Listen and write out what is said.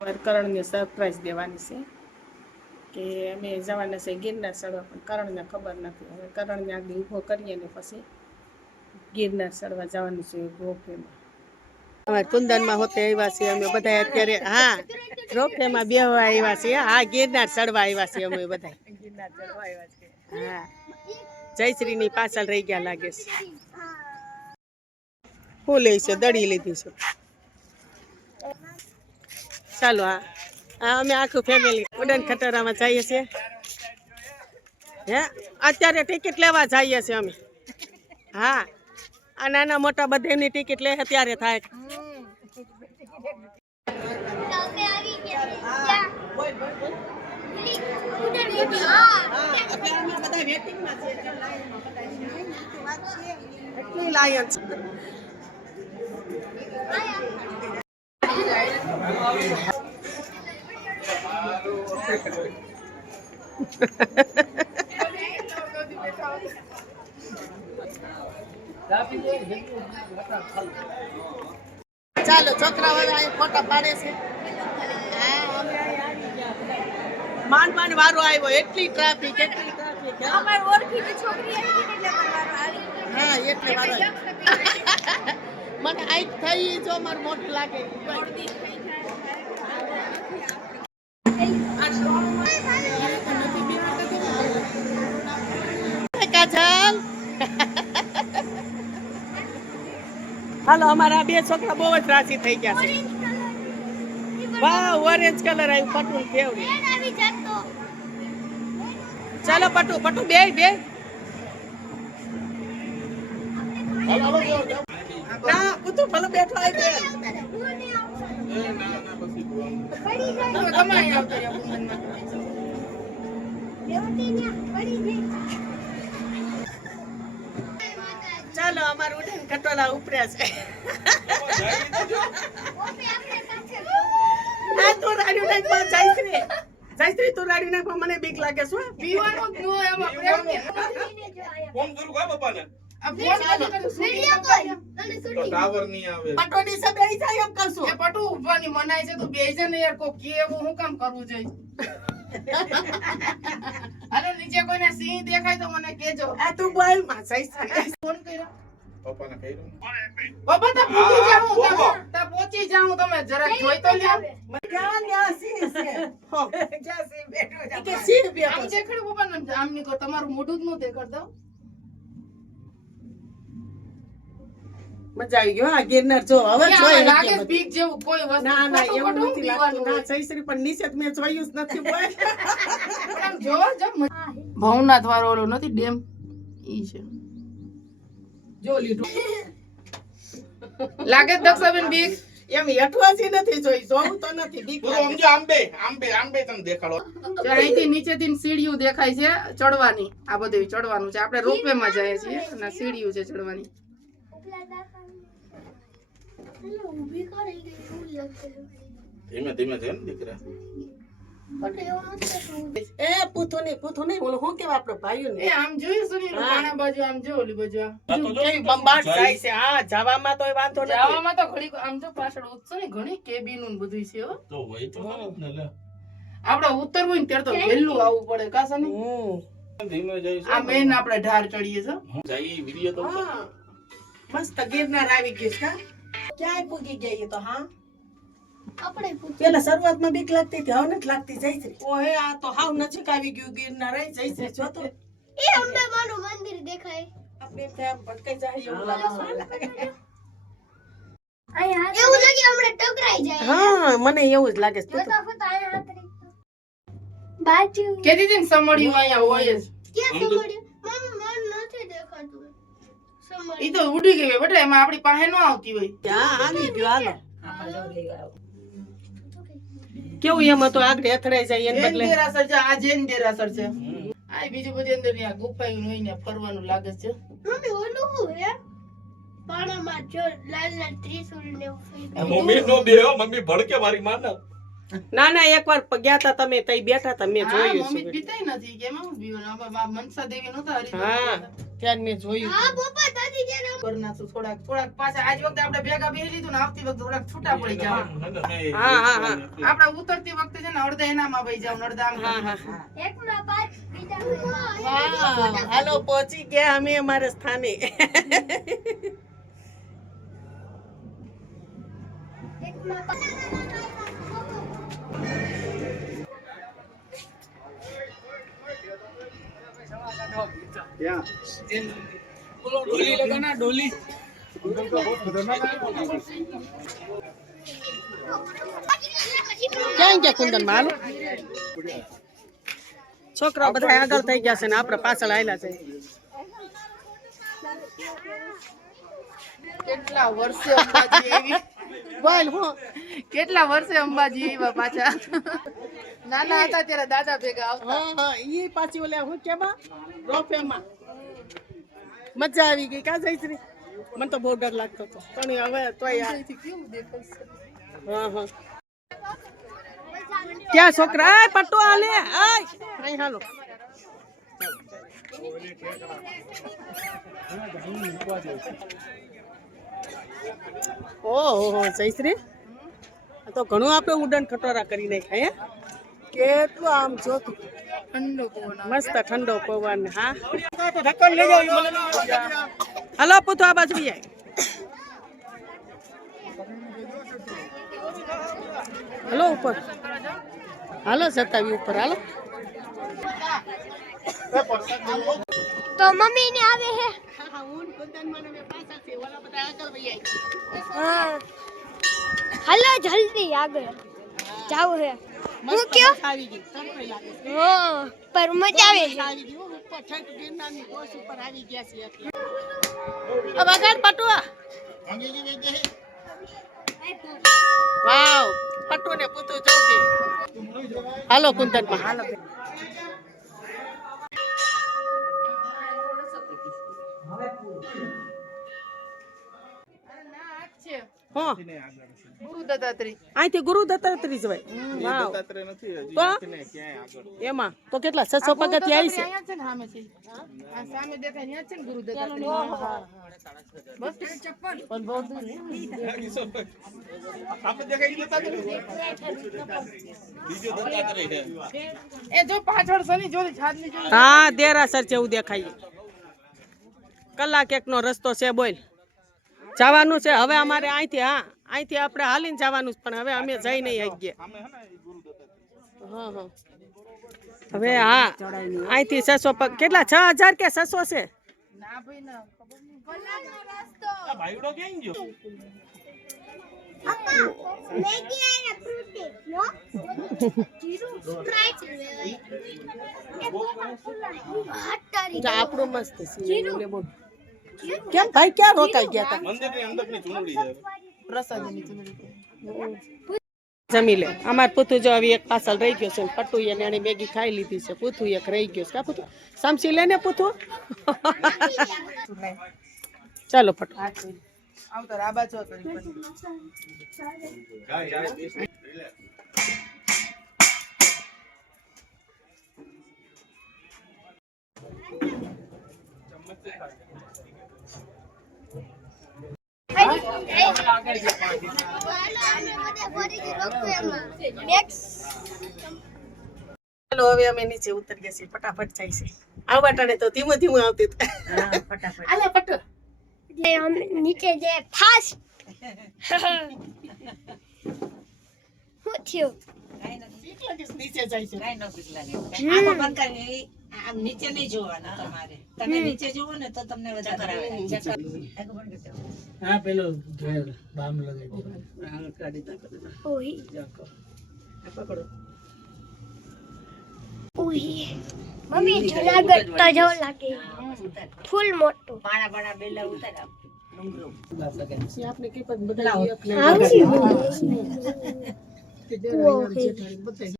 કરણને surprise દેવાની છે કે અમે જવાના છે ગિરનાર ચડવા પણ કરણને ખબર નથી. હવે કરણને આગળ ઊભો કરીએ ને પછી ગિરનાર ચડવા જવાનું છે રોપવેમાં અમારે કુંદનમાં હોતે આવ્યા છીએ અમે બધા અત્યારે. હા રોપવેમાં બેહવા આવ્યા છીએ. હા ગિરનાર ચડવા આવ્યા છીએ અમે બધા. ગિરનાર ચડવા આવ્યા છીએ હા. જયશ્રીની પાછળ રહી ગયા લાગે છે. હું લે છે દડી લીધી છે. ચાલો હા. હા અમે આખું ફેમિલી ઉડન ખતરામાં જઈએ છીએ. હે? અત્યારે ટિકિટ લેવા જઈએ છીએ અમે. હા. આ નાના મોટા બધેની ટિકિટ લે ત્યારે થાય. લાયન ચાલો છોકરા અહીં ફોટા પાડે છે. માંડ માંડ વારો આવ્યો એટલી ટ્રાફિક એટલી ટ્રાફિક હા. અમાર ઓળખીની છોકરી આવી એટલે. હા વારો મને આઈ થઈ જો મારું મોટું લાગે હાલો અમારા બે છોકરા બહુ જ ત્રાસી થઈ ગયા છે. વાહ ઓરેન્જ કલર પટુ આવી જાત તો. ચાલો પટુ પટુ બે બે. ના કુતુ ભલે બેઠો આવી બે આવતો. પડી જાય. રેવતી ન્યા પડી જાય. ચાલો અમારું ઉઠીને કટોલા ઉપર્યા છે. આ તું રાડ્યું નાખ જયશ્રી. જયશ્રી તું રાડ્યું નાખ મને બીક લાગે છે પીવાનું જ ન એમાં પ્રેમ લઈને જો આયા. ફોન કરું કા પપ્પાને? વીડિયો કોલ અને તો શૂટિંગ. ટાવર નહીં આવે. પટોડી સબ બેહી જાય એમ કરશું. પટુ ઉભવાની મનાય છે તું બેસી ને યાર કોક કે હું કામ કરવું જોઈએ? હાલો નીચે કોઈને સિંહ દેખાય તો મને કેજો આ તું બોલમાં જયશ્રી. ફોન કર્યો. પપ્પાને કહ્યું પપ્પા તો પહોંચી જાઉં તમે. તો પહોંચી જાઉં તમે. જરા જોઈ તો લ્યો. ક્યાં ન્યા સિંહ છે. હો. ઈ કે સિંહ બેઠો આમ છે. દેખાડ્યું પપ્પા ને આમ ની કર તમારું મોઢું જ ન દો મજા આવી ગયો હા ગિરનાર જો. હવે જોઈ લાગે બીક જેવું કોઈ વસ્તુ ના ના એવું નથી લાગતું. ના. જયશ્રી પણ નીચે જ મેં જોયું જ નથી બોય જો જો ભવનાથ વાળો ઓલો નથી ડેમ? ઈ છે. જો લાગે દક્ષાબેન બીક? એમ હેઠવાથી નથી જોઈ જોવું તો નથી બીક. સમજો આંબે આંબે આંબે તમે દેખાડો. જો અહીંથી નીચેથી સીડીયું દેખાય છે ચડવાની. આ બધું ચડવાનું છે. આપણે રોપવે માં જઈએ છીએ અને સીડીયું છે ચડવાની. ધીમે ધીમે છે ને દીકરા? એ પૂથું નહીં પૂથું નહીં ઓલું શું કેવા આપડે ભાઈઓ ને? આમ જોયું સુની. પાણા બાજુ આમ જો ઓલી બાજુ કેવી બંબાટ થાય છે? હા જવામાં તો વાંધો નથી. જવામાં તો ઘણી આમ જો પાછળ ઉતરશો ને ઘણી કેબિન ને બધું છે હો. તો હોય તો ને લે. આપણે ઉતરવું ને ત્યારે તો વહેલું આવવું પડે કાસા ને. આ મેન આપણે ઢાર ચડીએ છો હું. વિડિયો તો મસ્ત ગિરનાર આવી ગઈ છે કા? ક્યાંય પૂગી ગઈ એ તો હા? પેલા શરૂઆતમાં બીક લાગતી હતી હવે નથી લાગતી જયશ્રી ઓહે આ તો હાવ નજીક આવી ગયું ગિરનાર એ જયશ્રી જો તો. એ અંબે માનું મંદિર દેખાય. આપણે એમ થાય ભટકાઈ જાય એવું લાગે. એવું લાગે હમણાં ટકરાઈ જાય. હા મને એવું જ લાગે છે. જોતા જોતા અહીંયા હાથ રાખતો. બાજુ. કેતી હતી ને અહીંયા હોય જ. ક્યાં સમોડ્યું? મમ્મી મને નથી દેખાતું. સમોડ્યું. તો ઉડી ગઈ હોય બેટા એમાં આપણી પાસે ન આવતી હોય. હા આવી ગયો હાલો. કેવું એમ હતું? આગળ અથડાઈ જાય એને બદલે. દેરાસર છે આ જૈન દેરાસર છે. આ બીજું બધું અંદર આ ગુફાયું હોય ને ફરવાનું લાગે છે. મમ્મી ઓલું હું હે પાણામાં જો લાલ લાલ ત્રિશુલ ને મમ્મી નો દે મમ્મી ભડકે મારી માને. ના ના એકવાર ગયા તા તમે તઈ બેઠા તા મેં જોયું છે મમ્મી છે. પીતાય નથી કે એમાં હું પીવું? ને હવે બા- મનસા દેવી નહોતા હરી હા ત્યાં મેં જોયું હા પપ્પા દાદી જેને કરી નાખશું થોડાક થોડાક પાછા આજ વખતે આપણે ભેગા બેહી લીધું ને આવતી વખતે થોડાક છૂટા પડી જાવ હા, હા, હા. આપણે ઉતરતી વખતે છે ને અડધા એનામાં વઈ જાવ અડધા હા હા એક ના પાંચ બીજા વાહ હાલો પહોંચી ગયા અમે અમારા સ્થાને. એકમાં પાંચ. ક્યાં ગયા કુંદન માલ? છોકરાઓ બધા આગળ થઈ ગયા છે ને આપણે પાછળ આવેલા છે. કેટલા વર્ષે અંબાજી આવી? બોલ કેટલા વર્ષે અંબાજી પાછા? નાના હતા ત્યારે દાદા ભેગા આવતા. હા હા ઈ પાછી ઓલે હું કેમાં રોપેમાં. મજા આવી ગઈ. કા જઈશ્રી મને તો બહુ ડર લાગતો હતો. પણ હવે છે? હા હા. ક્યાં છોકરા? પટ્ટો આલે આય. હાલો. ઓહો જયશ્રી? તો ઘણું આપણે ઉડન ખટોરા કરી નાખ્યા હે? કેટલું આમ જોતું ઠંડો પવન આવે. મસ્ત ઠંડો પવન હા હલો પૂતો આ બાજુ આય હલો ઉપર હાલો સતાવી ઉપર હાલો તો મમ્મી ને આવે હે હા હાલો જલ્દી આગળ જાવ હે હું કયો આવી ગઈ સરખી લાગે છે. હા પર મજા આવે છે આવી ગઈ હો, ઠેઠ ગિરનારની ટોચ ઉપર આવી પટુઆ. વાવ પટુ ને પૂતું જવું હાલો કુંદનમાં હાલો. હો. ગુરુ. અહીંથી વાવ. તો? એમાં? તો કેટલા? છસો પગથી આવી છે અહીંયા છે ને સામે છે. આ સામે દેખાય અહીંયા છે ને ગુરુ દત્તાત્રેય. બસ પણ બહુ દૂર હે. એ જો પાછળ સની જોડી છાદની જોડી. હા દેરાસર જેવું દેખાય. કલાક એકનો રસ્તો છે બોલ. જવાનું છે. હવે અમારે અહીંથી હા. અહીંથી આપણે હાલીને જવાનું છે પણ હવે અમે જઈ નહીં શકીએ હા હા હવે હા અહીંથી છસો પગ કેટલા છ હજાર કે છસો છે? ના ભાઈ ના. ખબર નહીં. મેગી અને ફ્રૂટી. નો જીરું સ્પ્રાઇટ લેવાય. તો આપણું મસ્ત છે. એટલે બોલ. કેમ ભાઈ ક્યાં રોકાઈ ગયા હતા મંદિરની અંદરની ચૂંટણી છે. પ્રસાદીની જમી લે. અમારે પૂથું જો હવે એક પાછળ રહી ગયો છે ને પટ્ટુ એને એણે મેગી ખાઈ લીધી છે. પૂથું એક રહી ગયો છે. કા પૂથું સમસી લે ને પૂથું ચાલો પટુ. આવતો આ બાજુ કરી પછી ચાલો હવે અમે નીચે ઉતરી ગયા છીએ ફટાફટ જાય છે. આવવા ટાણે તો ધીમું ધીમું આવતી હતી. આલે પટ્ટુ નીચે જે ફાસ્ટ શું થયું? નીચે જાય છે. આંખો બંધ કરી આમ નીચે નહીં જોવાના તમારે. તમે નીચે જોવો ને તો તમને વધારે આવે. આંખો બંધ કરી દો. હા પેલો બામ લગાવી ઓહી પકડો ઓહી મમ્મી જુનાગઢ તો જવું લાગે ફૂલ મોટું પાણા પાણા બેલા ઉતાર્યા ડુંગરો પછી આપણે કે બધા એક લઈ આવશે કે જરા યાર જેઠાણી બધા